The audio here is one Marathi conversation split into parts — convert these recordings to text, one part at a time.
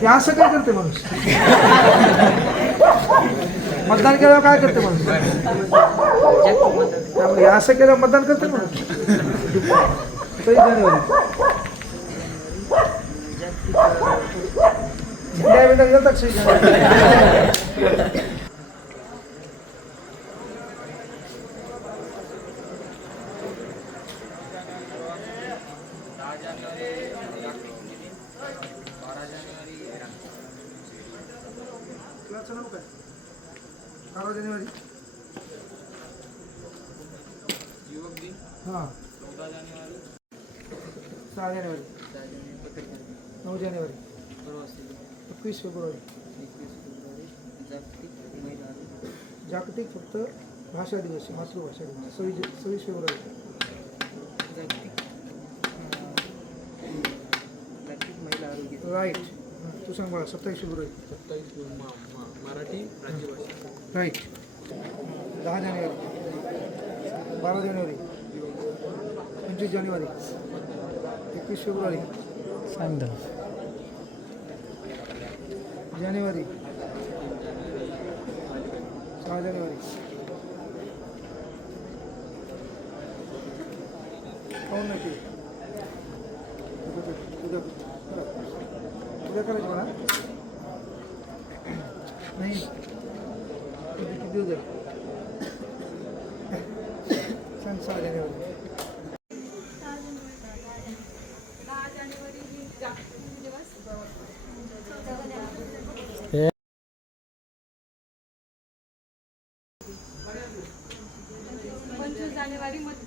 हे असं काय करते माणूस? मतदान केल्यावर काय करते माणूस? त्यामुळे असं केलं मतदान करते माणूस? सव्वीस जानेवारी इंडिया बिंडिया गेलता का जानेवारी क्लासचं नाव काय बारा जानेवारी हां. सहा जानेवारी. नऊ जानेवारी. एकवीस फेब्रुवारी. जागतिक फक्त भाषा दिवस मातृभाषा दिवस सव्वीस सव्वीस फेब्रुवारी. राईट. तू सांग मला सत्तावीस फेब्रुवारी. मराठी राज्यभाषा राईट. दहा जानेवारी. बारा जानेवारी. पंचवीस जानेवारी एकवीस फेब्रुवारी जानेवारी सहा जानेवारी पाहून नाही ते उद्या उद्या उद्या करायचं मला नाही किती किती दिवस झाले सांग सहा जानेवारी दहा जानेवारी ही जागतिक दिवस पंचवीस जानेवारी मतदान दिन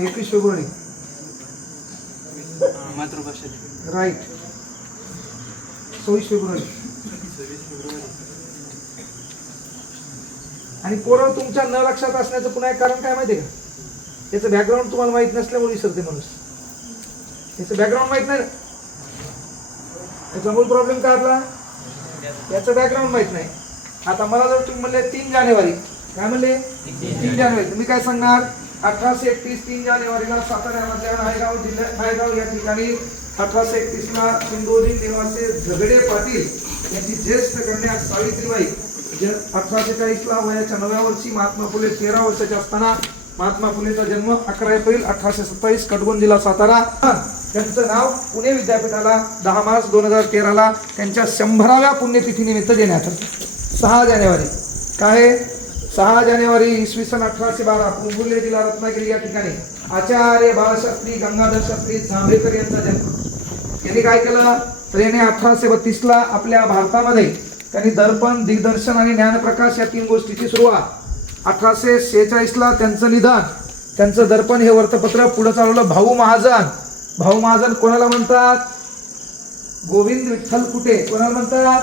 एकवीस फेब्रुवारी. मातृभाषा राईट सव्वीस फेब्रुवारी. आणि पोरं तुमच्या न लक्षात असण्याचं पुन्हा एक कारण काय माहिती आहे का? याचं बॅकग्राऊंड तुम्हाला माहीत नसल्यामुळे विसरते माणूस. याचं बॅकग्राऊंड माहीत नाही. त्याचा याचा मूळ प्रॉब्लेम काय आपला? याचं बॅकग्राऊंड माहीत नाही. आता मला जर तुम्ही म्हणले तीन जानेवारी काय म्हणले? तीन जानेवारी. तुम्ही काय सांगणार? अठराशे एकतीस तीन जानेवारीला साताऱ्यामधल्या नायगाव जिल्ह्यात नायगाव या ठिकाणी अठराशे एकतीसला सिंधोजी निवासी झगडे पाटील यांची ज्येष्ठ कन्या सावित्रीबाई जे अठराशे चाळीसला वयाच्या नव्या वर्षी महात्मा फुले तेरा वर्षाचे असताना महात्मा फुलेचा जन्म अकरा एप्रिल अठराशे सत्तावीस कडगोन जिल्हा सातारा. त्यांचं नाव पुणे विद्यापीठाला दहा मार्च दोन हजार तेराला त्यांच्या शंभराव्या पुण्यतिथीनिमित्त देण्यात आलं. सहा जानेवारी. काय आहे? सहा जानेवारी इसवी सन अठराशे बारा. कुंभुर्ले जिल्हा रत्नागिरी या ठिकाणी आचार्य बाळशास्त्री गंगाधर शास्त्री जांभेकर यांचा जन्म. यांनी काय केलं? तर याने अठराशे बत्तीसला आपल्या भारतामध्ये त्यांनी दर्पण दिग्दर्शन आणि ज्ञानप्रकाश या तीन गोष्टीची सुरुवात. अठराशे शेहेचाळीसला त्यांचं निधन. त्यांचं दर्पण हे वृत्तपत्र पुढं चालवलं भाऊ महाजन. भाऊ महाजन कोणाला म्हणतात? गोविंद विठ्ठल कुठे कोणाला म्हणतात?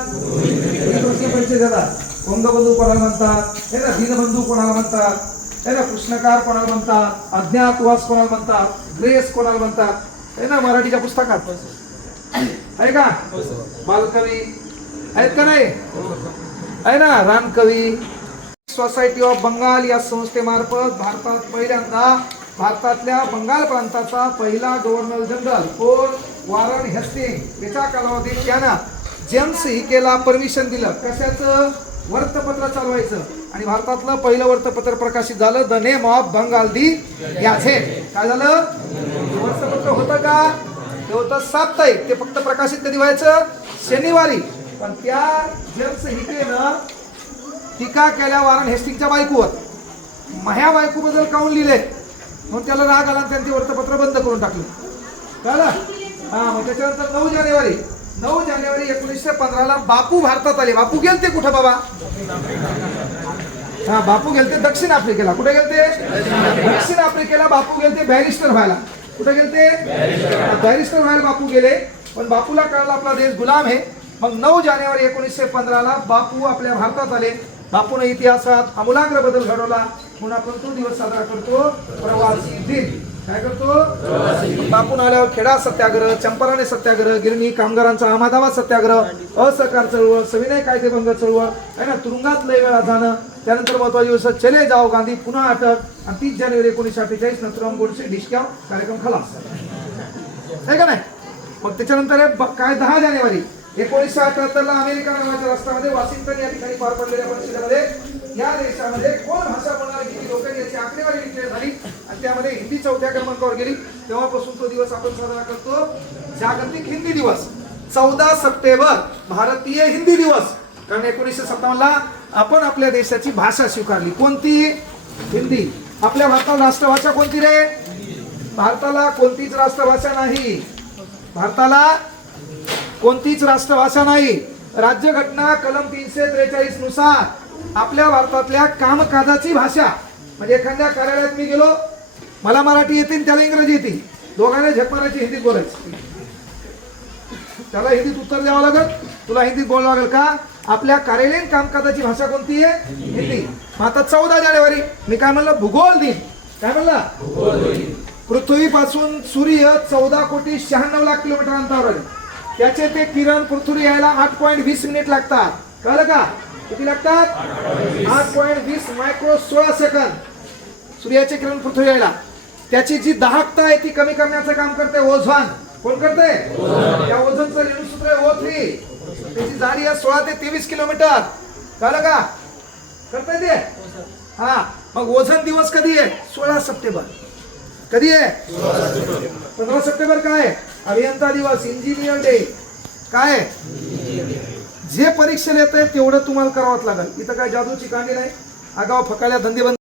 पैसे देतात. परीक्षेत कोणाला म्हणतात? हे ना दीनबंधू कोणाला म्हणतात? हे ना कृष्णकार कोणाला म्हणतात? अज्ञातवास कोणाला म्हणतात? ग्रेस कोणाला म्हणतात? हे ना मराठीच्या पुस्तकात. आहे का? बालकवी. आहेत का नाही? आहे ना? रामकवी सोसायटी ऑफ बंगाल या संस्थेमार्फत भारतात पहिल्यांदा भारतातल्या बंगाल प्रांताचा पहिला गव्हर्नर जनरल कोण? Warren Hasting. त्याच्या कालावधीत त्यांना जेम्स हिकेला परमिशन दिलं. कशाचं? वर्तपत्र चालवायचं. आणि भारतातलं पहिलं वर्तपत्र प्रकाशित झालं द नेम ऑफ बंगाल दी याचे काय झालं? वर्तपत्र होतं का? ते होतं साप्ताहिक. ते फक्त प्रकाशित कधी व्हायचं? शनिवारी. पण त्या जेम्स हिकेनं टीका केल्या वारण हेस्टिंगच्या बायकोवर. मह्या बायकोबद्दल काऊन लिहिले म्हणून त्याला राग आला आणि त्यांनी ते वृत्तपत्र बंद करून टाकले. कळलं? हा मग त्याच्यानंतर नऊ जानेवारी नऊ जानेवारी एकोणीसशे पंधराला बापू भारतात आले. बापू गेलते कुठं बाबा? हा बापू गेलते दक्षिण आफ्रिकेला. कुठे गेलते? दक्षिण आफ्रिकेला बापू गेलते बॅरिस्टर व्हायला. कुठे गेलते? बॅरिस्टर व्हायला बापू गेले. पण बापूला कळलं आपला देश गुलाम आहे. मग नऊ जानेवारी एकोणीसशे पंधराला बापू आपल्या भारतात आले. बापूने इतिहासात आमूलाग्र बदल घडवला. म्हणून आपण तो दिवस साजरा करतो. प्रवासी दिन. काय करतो? बापून आल्यावर खेडा सत्याग्रह चंपारणे सत्याग्रह गिरणी कामगारांचा अहमदाबाद सत्याग्रह असहकार चळवळ सविनय कायदेभंग चळवळ आहे ना? तुरुंगात लय वेळा जाणं. त्यानंतर महत्वाची दिवस चले जाओ गांधी पुन्हा अटक आणि तीस जानेवारी एकोणीसशे अठ्ठेचाळीस नंतर गोडसे डिस्काव कार्यक्रम खलास. आहे का नाही? मग त्याच्यानंतर काय? दहा जानेवारी. एकोणीसशे अठ्याहत्तर ला अमेरिका नावाच्या राष्ट्रामध्ये वॉशिंग्टन या ठिकाणी पार पडलेल्या परिषदेमध्ये या देशामध्ये कोण भाषा बोलणारे किती लोक याची आकडेवारी डिक्लेअर झाली आणि त्यामध्ये हिंदी चौथ्या क्रमांकावर गेली. तेव्हापासून तो दिवस आपण साजरा करतो. जागतिक हिंदी दिवस चौदा सप्टेंबर भारतीय हिंदी दिवस. कारण एकोणीसशे सत्तावन्न ला आपण आपल्या देशाची भाषा स्वीकारली. कोणती? हिंदी. आपल्या भारताला राष्ट्रभाषा कोणती रे? भारताला कोणतीच राष्ट्रभाषा नाही. भारताला कोणतीच राष्ट्रभाषा नाही. राज्यघटना कलम तीनशे त्रेचाळीसनुसार आपल्या भारतातल्या कामकाजाची भाषा. म्हणजे एखाद्या कार्यालयात मी गेलो मला मराठी येते आणि त्याला इंग्रजी येते दोघांना झक मारायची हिंदीत बोलायचं. त्याला हिंदीत उत्तर द्यावं लागेल तुला हिंदीत बोलावं लागेल का? आपल्या कार्यालयीन कामकाजाची भाषा कोणती आहे? हिंदी. आता चौदा जानेवारी मी काय म्हणलं? भूगोल दिन. काय म्हणलं? पृथ्वीपासून सूर्य चौदा कोटी शहाण्णव लाख किलोमीटर अंतरावर आहे. त्याचे ते किरण पृथ्वी यायला आठ पॉईंट वीस मिनिट लागतात. कळलं का? किती लागतात? आठ पॉईंट वीस मायक्रो सोळा सेकंद सूर्याचे किरण पृथ्वी यायला. त्याची जी दाहकता आहे ती कमी करण्याचं काम करते ओझोन. कोण करते? त्या ओझोनचं रेणूसूत्र आहे ओ थ्री त्याची जाडी आहे सोळा ते तेवीस किलोमीटर कळलं का? करताय ते हा. मग ओझोन दिवस कधी आहे? सोळा सप्टेंबर. कधी आहे? पंधरा सप्टेंबर काय आहे? अभियंता दिवस इंजिनियर डे काय? जे परीक्षेला येत आहे तेवढं तुम्हाला करावंच लागेल. इथं काय जादूची कांडी नाही. आगाव फकाल्या धंदेबंद